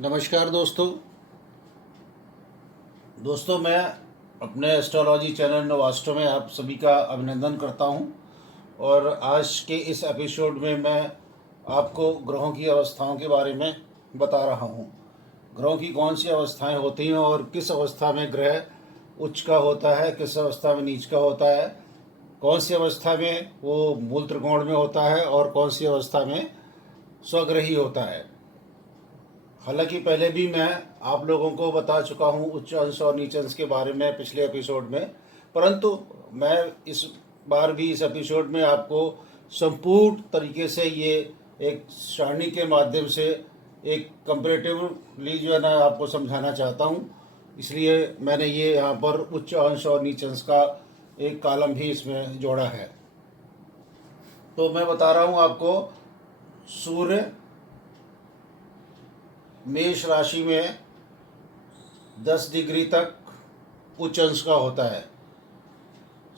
नमस्कार दोस्तों मैं अपने एस्ट्रोलॉजी चैनल नवास्ट्रो में आप सभी का अभिनंदन करता हूं। और आज के इस एपिसोड में मैं आपको ग्रहों की अवस्थाओं के बारे में बता रहा हूं। ग्रहों की कौन सी अवस्थाएं होती हैं और किस अवस्था में ग्रह उच्च का होता है, किस अवस्था में नीच का होता है, कौन सी अवस्था में वो मूल त्रिकोण में होता है और कौन सी अवस्था में स्वग्रही होता है। हालांकि पहले भी मैं आप लोगों को बता चुका हूं उच्च अंश और नीच अंश के बारे में पिछले एपिसोड में, परंतु मैं इस बार भी इस एपिसोड में आपको संपूर्ण तरीके से ये एक सारणी के माध्यम से एक कंपेरेटिवली जो है ना आपको समझाना चाहता हूं। इसलिए मैंने ये यहाँ पर उच्च अंश और नीच अंश का एक कॉलम भी इसमें जोड़ा है। तो मैं बता रहा हूँ आपको, सूर्य मेष राशि में 10 डिग्री तक उच्च अंश का होता है।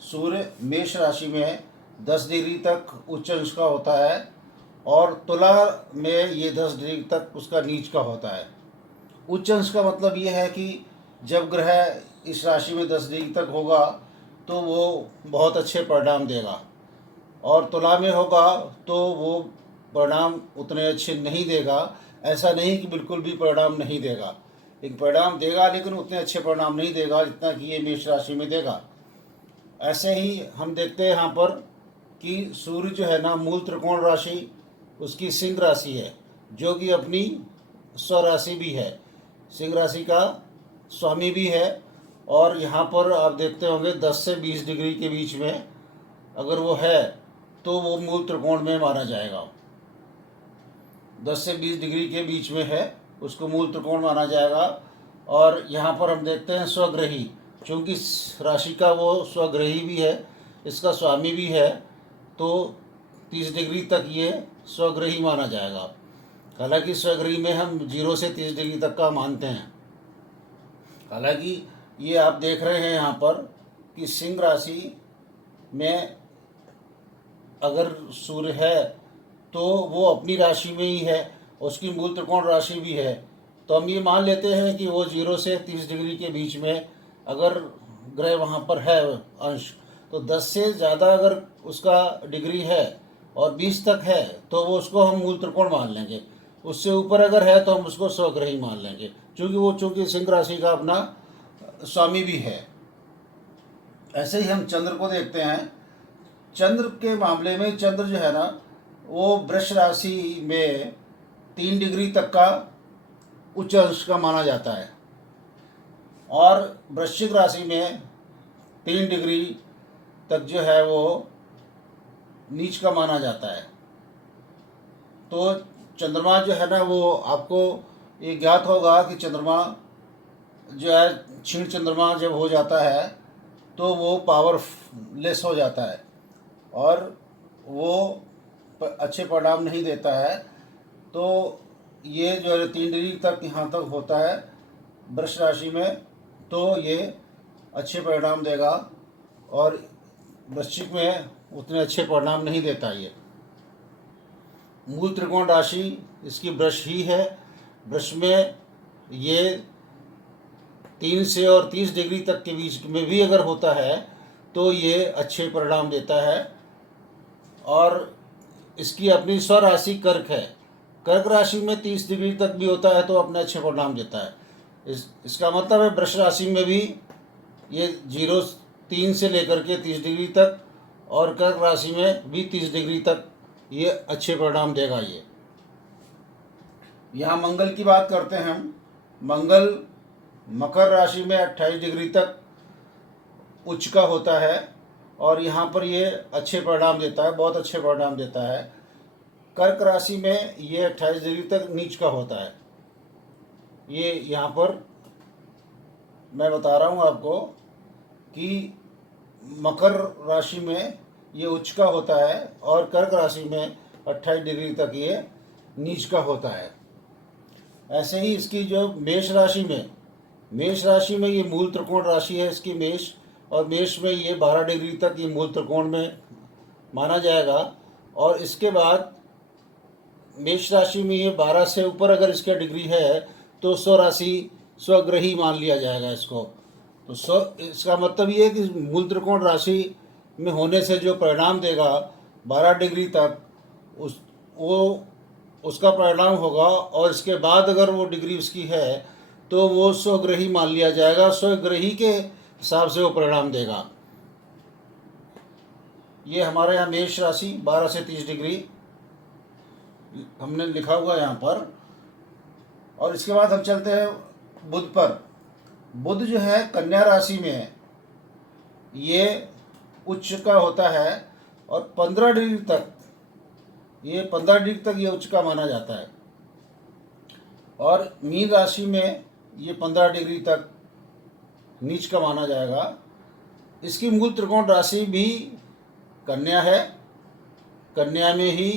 सूर्य मेष राशि में 10 डिग्री तक उच्च अंश का होता है और तुला में ये 10 डिग्री तक उसका नीच का होता है। उच्च अंश का मतलब ये है कि जब ग्रह इस राशि में 10 डिग्री तक होगा तो वो बहुत अच्छे परिणाम देगा, और तुला में होगा तो वो परिणाम उतने अच्छे नहीं देगा। ऐसा नहीं कि बिल्कुल भी परिणाम नहीं देगा, एक परिणाम देगा लेकिन उतने अच्छे परिणाम नहीं देगा जितना कि ये मेष राशि में देगा। ऐसे ही हम देखते हैं यहाँ पर कि सूर्य जो है ना मूल त्रिकोण राशि उसकी सिंह राशि है, जो कि अपनी स्वराशि भी है, सिंह राशि का स्वामी भी है। और यहाँ पर आप देखते होंगे 10 से 20 डिग्री के बीच में अगर वो है तो वो मूल त्रिकोण में माना जाएगा। 10 से 20 डिग्री के बीच में है उसको मूल त्रिकोण माना जाएगा। और यहाँ पर हम देखते हैं स्वग्रही, चूँकि राशि का वो स्वग्रही भी है, इसका स्वामी भी है, तो 30 डिग्री तक ये स्वग्रही माना जाएगा। हालांकि स्वग्रही में हम 0 से 30 डिग्री तक का मानते हैं। हालांकि ये आप देख रहे हैं यहाँ पर कि सिंह राशि में अगर सूर्य है तो वो अपनी राशि में ही है, उसकी मूल त्रिकोण राशि भी है, तो हम ये मान लेते हैं कि वो 0 से 30 डिग्री के बीच में अगर ग्रह वहाँ पर है अंश, तो 10 से ज़्यादा अगर उसका डिग्री है और 20 तक है तो वो उसको हम मूल त्रिकोण मान लेंगे। उससे ऊपर अगर है तो हम उसको स्वग्रही मान लेंगे, चूँकि सिंह राशि का अपना स्वामी भी है। ऐसे ही हम चंद्र को देखते हैं। चंद्र के मामले में चंद्र जो है ना वो वृष राशि में 3 डिग्री तक का उच्च अंश का माना जाता है और वृश्चिक राशि में 3 डिग्री तक जो है वो नीच का माना जाता है। तो चंद्रमा जो है ना वो आपको ये ज्ञात होगा कि चंद्रमा जो है क्षीण चंद्रमा जब हो जाता है तो वो पावरलेस हो जाता है और वो अच्छे परिणाम नहीं देता है। तो ये जो है 3 डिग्री तक यहाँ तक होता है वृष राशि में, तो ये अच्छे परिणाम देगा, और वृश्चिक में उतने अच्छे परिणाम नहीं देता। ये मूल त्रिकोण राशि इसकी वृष ही है। वृष में ये 3 से और 30 डिग्री तक के बीच में भी अगर होता है तो ये अच्छे परिणाम देता है। और इसकी अपनी स्वराशि कर्क है, कर्क राशि में 30 डिग्री तक भी होता है तो अपने अच्छे परिणाम देता है। इसका मतलब है वृष राशि में भी ये 3 से लेकर के 30 डिग्री तक, और कर्क राशि में भी 30 डिग्री तक ये अच्छे परिणाम देगा। ये यहाँ मंगल की बात करते हैं हम। मंगल मकर राशि में 28 डिग्री तक उच्च का होता है और यहाँ पर ये अच्छे परिणाम देता है, बहुत अच्छे परिणाम देता है। कर्क राशि में ये 28 डिग्री तक नीच का होता है। ये यहाँ पर मैं बता रहा हूँ आपको कि मकर राशि में ये उच्च का होता है और कर्क राशि में 28 डिग्री तक ये नीच का होता है। ऐसे ही इसकी जो मेष राशि में ये मूल त्रिकोण राशि है इसकी मेष, और मेष में ये 12 डिग्री तक ये मूल त्रिकोण में माना जाएगा। और इसके बाद मेष राशि में ये 12 से ऊपर अगर इसका डिग्री है तो स्वराशि स्वग्रही मान लिया जाएगा इसको। तो इसका मतलब ये है कि मूल त्रिकोण राशि में होने से जो परिणाम देगा 12 डिग्री तक, उसका परिणाम होगा, और इसके बाद अगर वो डिग्री उसकी है तो वो स्वग्रही मान लिया जाएगा। स्वग्रही के हिसाब से वो परिणाम देगा। ये हमारे यहाँ मेष राशि 12 से 30 डिग्री हमने लिखा हुआ यहाँ पर। और इसके बाद हम चलते हैं बुध पर। बुध जो है कन्या राशि में है, ये उच्च का होता है और 15 डिग्री तक, ये 15 डिग्री तक ये उच्च का माना जाता है। और मीन राशि में ये 15 डिग्री तक नीच का माना जाएगा। इसकी मूल त्रिकोण राशि भी कन्या है। कन्या में ही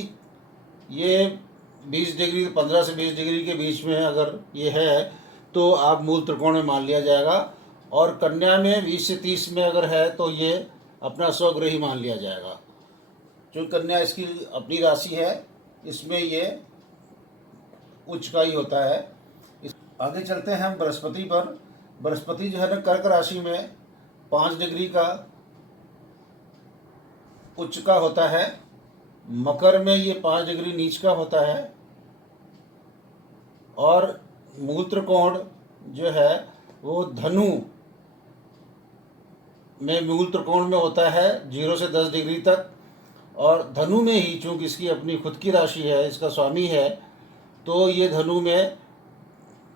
ये 20 डिग्री, 15 से 20 डिग्री के बीच में अगर ये है तो आप मूल त्रिकोण में मान लिया जाएगा। और कन्या में 20 से 30 में अगर है तो ये अपना स्वग्रही मान लिया जाएगा। जो कन्या इसकी अपनी राशि है, इसमें ये उच्च का ही होता है। आगे चलते हैं हम बृहस्पति पर। बृहस्पति जो है ना कर्क राशि में 5 डिग्री का उच्च का होता है। मकर में ये 5 डिग्री नीच का होता है। और मूल त्रिकोण जो है वो धनु में मूल त्रिकोण में होता है 0 से 10 डिग्री तक। और धनु में ही चूँकि इसकी अपनी खुद की राशि है, इसका स्वामी है, तो ये धनु में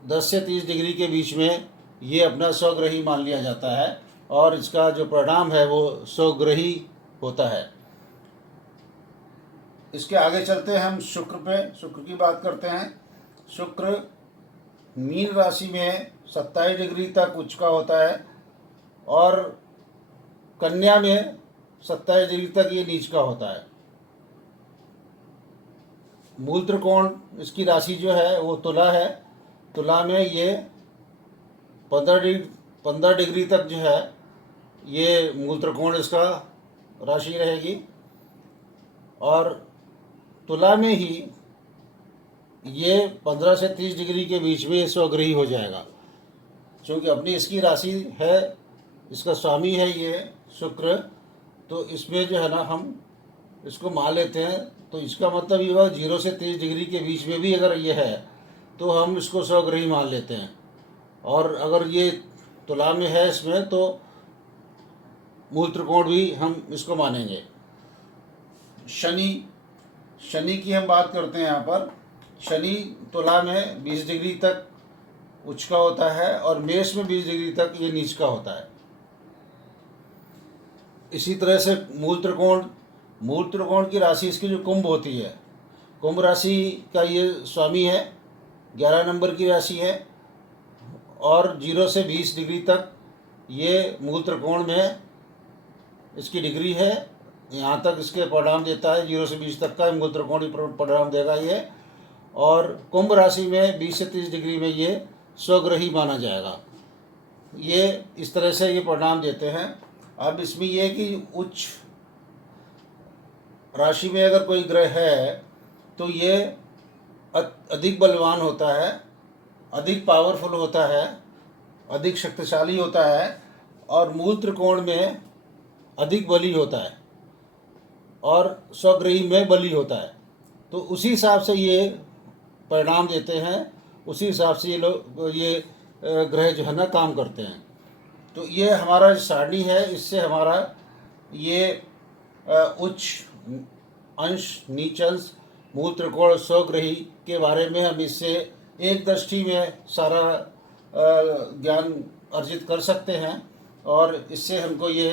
10 से 30 डिग्री के बीच में ये अपना स्वग्रही मान लिया जाता है। और इसका जो परिणाम है वो स्वग्रही होता है। इसके आगे चलते हैं हम शुक्र पे। शुक्र की बात करते हैं। शुक्र मीन राशि में 27 डिग्री तक उच्च का होता है और कन्या में 27 डिग्री तक ये नीच का होता है। मूल त्रिकोण इसकी राशि जो है वो तुला है। तुला में ये 15 डिग्री तक जो है ये मूल त्रिकोण इसका राशि रहेगी। और तुला में ही ये 15 से 30 डिग्री के बीच में स्वग्रही हो जाएगा। क्योंकि अपनी इसकी राशि है, इसका स्वामी है ये शुक्र, तो इसमें जो है ना हम इसको मान लेते हैं। तो इसका मतलब ये हुआ 0 से 30 डिग्री के बीच में भी अगर ये है तो हम इसको स्वग्रही मान लेते हैं। और अगर ये तुला में है इसमें तो मूल त्रिकोण भी हम इसको मानेंगे। शनि की हम बात करते हैं यहाँ पर। शनि तुला में 20 डिग्री तक उच्च का होता है और मेष में 20 डिग्री तक ये नीच का होता है। इसी तरह से मूल त्रिकोण की राशि इसकी जो कुंभ होती है, कुंभ राशि का ये स्वामी है, 11 नंबर की राशि है। और 0 से 20 डिग्री तक ये मूल त्रिकोण में इसकी डिग्री है। यहाँ तक इसके परिणाम देता है, 0 से 20 तक का मूल त्रिकोण ही परिणाम देगा ये। और कुंभ राशि में 20 से 30 डिग्री में ये स्वग्रही माना जाएगा। ये इस तरह से ये परिणाम देते हैं। अब इसमें यह है कि उच्च राशि में अगर कोई ग्रह है तो ये अधिक बलवान होता है, अधिक पावरफुल होता है, अधिक शक्तिशाली होता है और मूल त्रिकोण में अधिक बली होता है और स्वग्रही में बली होता है। तो उसी हिसाब से ये परिणाम देते हैं, उसी हिसाब से ये ग्रह जो है ना काम करते हैं। तो ये हमारा सारणी है, इससे हमारा ये उच्च अंश, नीच अंश, मूल त्रिकोण, स्वग्रही के बारे में हम इससे एक दृष्टि में सारा ज्ञान अर्जित कर सकते हैं। और इससे हमको ये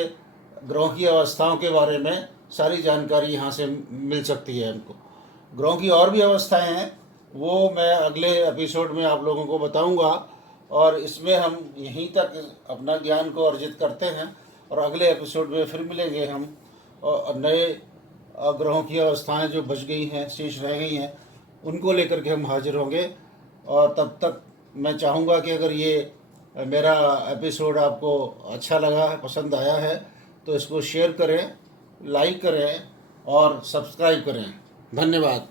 ग्रहों की अवस्थाओं के बारे में सारी जानकारी यहाँ से मिल सकती है। हमको ग्रहों की और भी अवस्थाएं हैं, वो मैं अगले एपिसोड में आप लोगों को बताऊंगा। और इसमें हम यहीं तक अपना ज्ञान को अर्जित करते हैं और अगले एपिसोड में फिर मिलेंगे हम और नए ग्रहों की अवस्थाएं जो बच गई हैं, शेष रह गई हैं, उनको लेकर के हम हाजिर होंगे। और तब तक मैं चाहूँगा कि अगर ये मेरा एपिसोड आपको अच्छा लगा है, पसंद आया है, तो इसको शेयर करें, लाइक करें और सब्सक्राइब करें। धन्यवाद।